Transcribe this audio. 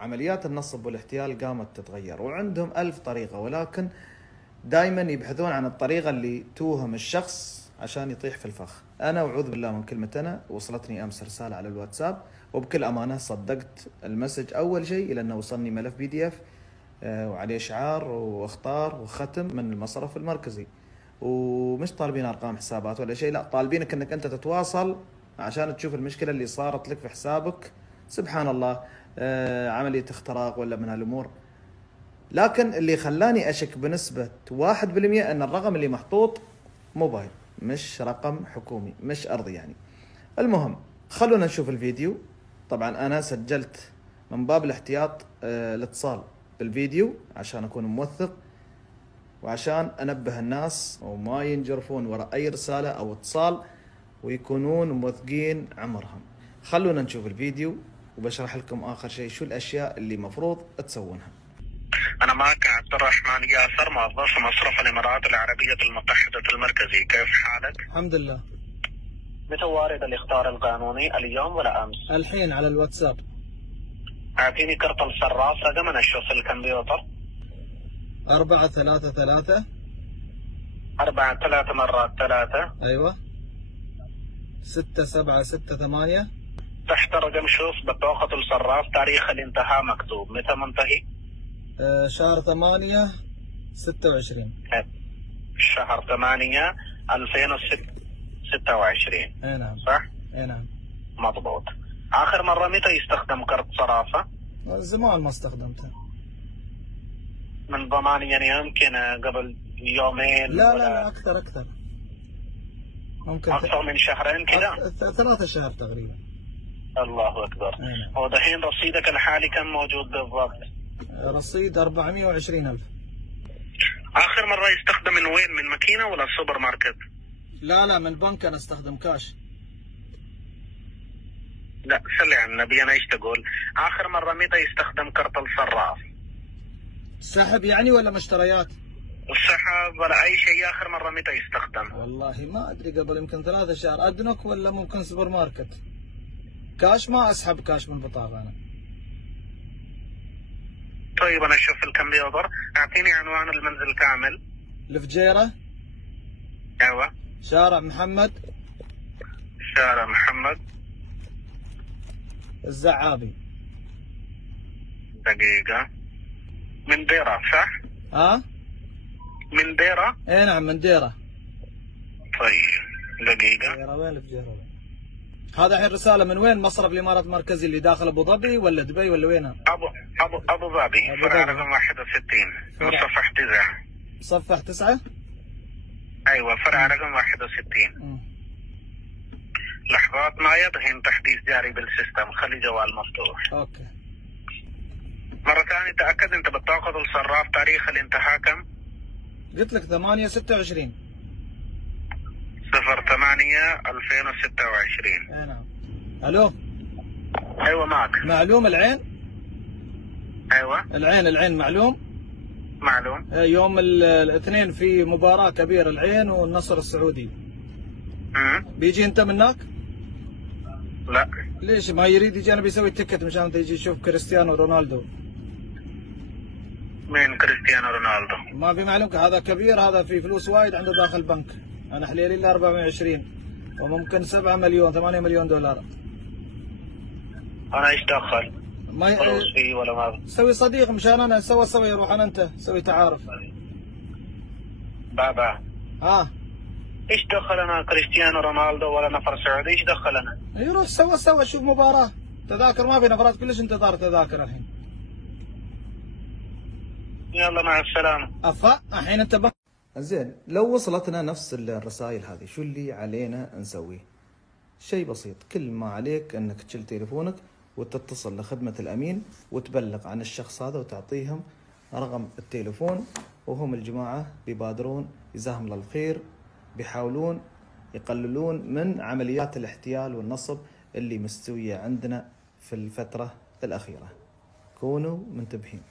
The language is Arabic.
عمليات النصب والاحتيال قامت تتغير وعندهم 1000 طريقة، ولكن دائما يبحثون عن الطريقة اللي توهم الشخص عشان يطيح في الفخ. أنا وأعوذ بالله من كلمة أنا، وصلتني أمس رسالة على الواتساب وبكل أمانة صدقت المسج أول شيء، لأنه وصلني ملف PDF وعليه شعار واختار وختم من المصرف المركزي، ومش طالبين أرقام حسابات ولا شيء، لا طالبينك أنك أنت تتواصل عشان تشوف المشكلة اللي صارت لك في حسابك. سبحان الله، عملية اختراق ولا من هالأمور. لكن اللي خلاني أشك بنسبة 1% أن الرقم اللي محطوط موبايل، مش رقم حكومي، مش أرضي يعني. المهم خلونا نشوف الفيديو. طبعا أنا سجلت من باب الاحتياط الاتصال بالفيديو عشان أكون موثق، وعشان أنبه الناس وما ينجرفون وراء أي رسالة أو اتصال ويكونون موثقين عمرهم. خلونا نشوف الفيديو وبشرح لكم آخر شيء شو الأشياء اللي مفروض تسوونها. أنا معك عبد الرحمن ياسر، موظف مصرف الإمارات العربية المتحدة المركزي. كيف حالك؟ الحمد لله. متى وارد الإخطار القانوني، اليوم ولا أمس؟ الحين على الواتساب. أعطيني كرت الصراف، رقم أشوف الكمبيوتر. 433 4 مرات 3. أيوة 6768. تحت الرقم شوف بطاقة الصراف تاريخ الانتهاء مكتوب، متى منتهي؟ شهر 8 26. شهر 8 2026. اي نعم. صح؟ اي نعم مضبوط. آخر مرة متى يستخدم كرت صرافة؟ زمان ما استخدمته. من ضمان يعني يمكن قبل يومين؟ لا أكثر ممكن أكثر من شهرين كذا؟ 3 شهور تقريبا. الله أكبر. هو دحين رصيدك الحالي كم موجود بالضبط؟ رصيد 420,000. آخر مرة يستخدم من وين؟ من ماكينة ولا سوبر ماركت؟ لا من بنك، أنا استخدم كاش. لا صلي على النبي، أنا إيش تقول؟ آخر مرة متى يستخدم كرت الصراف؟ سحب يعني ولا مشتريات؟ السحب ولا أي شيء. آخر مرة متى يستخدم؟ والله ما أدري، قبل يمكن 3 شهور. أدنك ولا ممكن سوبر ماركت. كاش ما أسحب كاش من بطاقة أنا. طيب أنا أشوف الكمبيوتر. أعطيني عنوان المنزل كامل. الفجيرة. أيوة. شارع محمد الزعابي. دقيقة. من ديرة صح؟ من ديرة؟ اي نعم من ديرة. طيب دقيقة. ديرة وين الفجيرة؟ هذا الحين رسالة من وين؟ مصرف الإمارات المركزي اللي داخل أبو ظبي ولا دبي ولا وينها؟ أبو ظبي. فرع رقم 61 مصفح 9. مصفح 9؟ أيوة فرع رقم 61. لحظات معي، دحين تحديث جاري بالسيستم، خلي جوال مفتوح. اوكي. مرة ثانية تأكد انت بطاقة الصراف تاريخ الانتهاء كم؟ قلت لك 8/26. 08/2026. اي نعم. الو. ايوه معك. معلوم العين؟ ايوه. العين معلوم؟ معلوم. يوم الاثنين في مباراة كبيرة العين والنصر السعودي. بيجي انت من هناك؟ لا. ليش ما يريد يجي؟ انا بيسوي تيكت مشان يجي يشوف كريستيانو رونالدو. مين كريستيانو رونالدو؟ ما في معلومك؟ هذا كبير، هذا في فلوس وايد عنده داخل البنك. انا حليلي الا 420 وممكن 7 مليون 8 مليون دولار. انا ايش دخل؟ ما فلوس فيه ولا ما سوي صديق مشان انا سوي روح انا انت سوي تعارف. بابا ايش دخل انا كريستيانو رونالدو ولا نفر سعودي؟ ايش دخل انا؟ يروح سوى شوف مباراة. تذاكر ما في نفرات، كلش انتظار تذاكر الحين. يلا مع السلامة. الحين انت زين. لو وصلتنا نفس الرسائل هذه شو اللي علينا نسويه؟ شيء بسيط، كل ما عليك انك تشيل تليفونك وتتصل لخدمة الأمين وتبلغ عن الشخص هذا وتعطيهم رقم التليفون، وهم الجماعة بيبادرون جزاهم الله الخير، بيحاولون يقللون من عمليات الاحتيال والنصب اللي مستوية عندنا في الفترة الأخيرة. كونوا منتبهين.